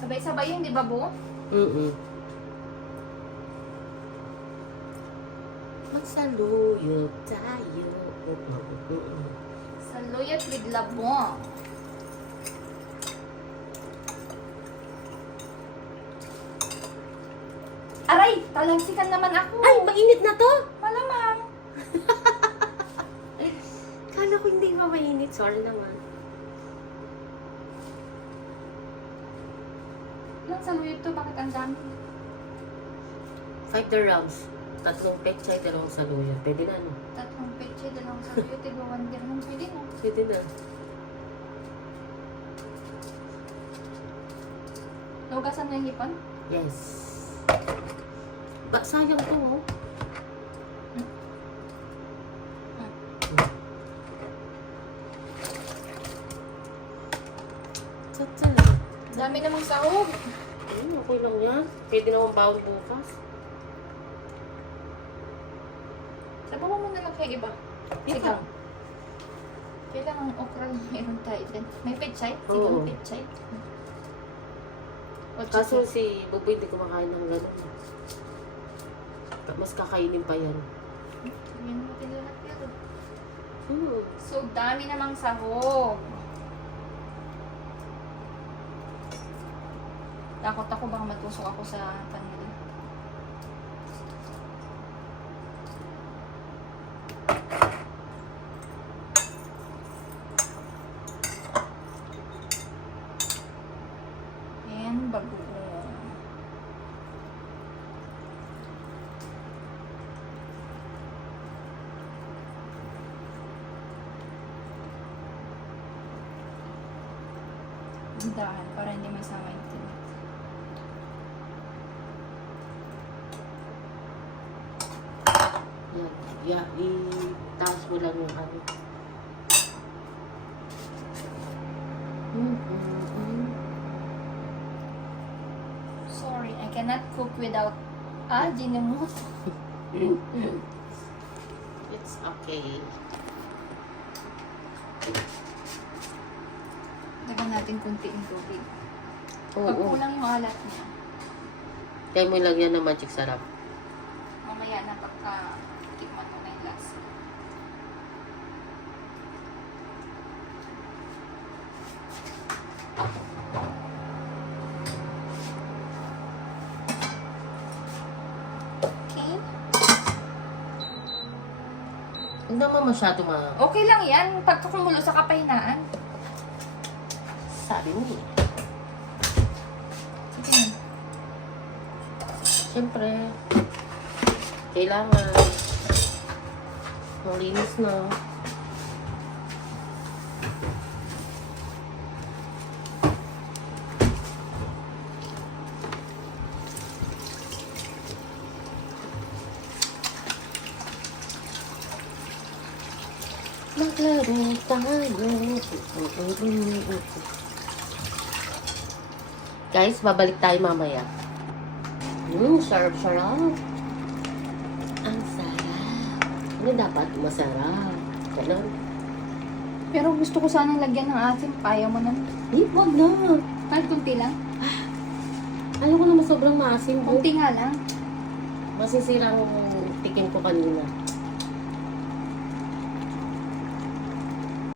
Sabay-sabay yun, di ba, Bu? Magsaluyot tayo. Saluyot with labong. Aray! Talagsikan naman ako. Ay, mainit na to! Malamang. Kala ko hindi ba mainit. Sorry naman. Ilang saluyot to? Bakit ang dami? 5 dirhams. 3 pechay, 2 saluyot. Pwede na, no? 3 peche, 2 saluyot, 1 dirham. Pwede na. Pwede na. Nugasan mo yung hipon? Yes. Ba, sayang to, oh. Tsatsa. Dami namang sahog. Okay lang yan. Pwede naman bawal bukas. Sabaw mo na lang kay iba. Sigaw. Kailangan okra lang meron tayo din. May pechay? Sigaw Oo. pechay. O Kaso chicken. si Buboy hindi kumakain ng gano'n. Mas kakainin pa yan. Sabihin natin lahat pero. Hmm. So, dami namang sahog. Takot ako baka matusok ako sa kanila. And bagoong. Dahan para hindi masama yung tinik. Yan. I-taas mo lang yung ano. Sorry, I cannot cook without Ajinomoto. It's okay. Lagyan natin kunting tubig. Pag Oo. kulang yung alat niya, Kaya mo lang yan ng magic sarap. mamaya na pagka tikman mo na yung lasa. Okay. Hindi naman masyado Okay lang yan. Pagka kumulo sa kapahinaan. sabi mo eh. Sige na. Siyempre, kailangan malinis na. Maglaro tayo. Guys, babalik tayo mamaya. Sarap-sarap. Ang sarap. Ano dapat? Masarap. Ganun. Pero gusto ko sanang lagyan ng asim. Ayaw mo na. Wag na. Kahit kunti lang. Ayoko naman sobrang maasim. Kunti nga lang. Masisira ang tikim ko kanina.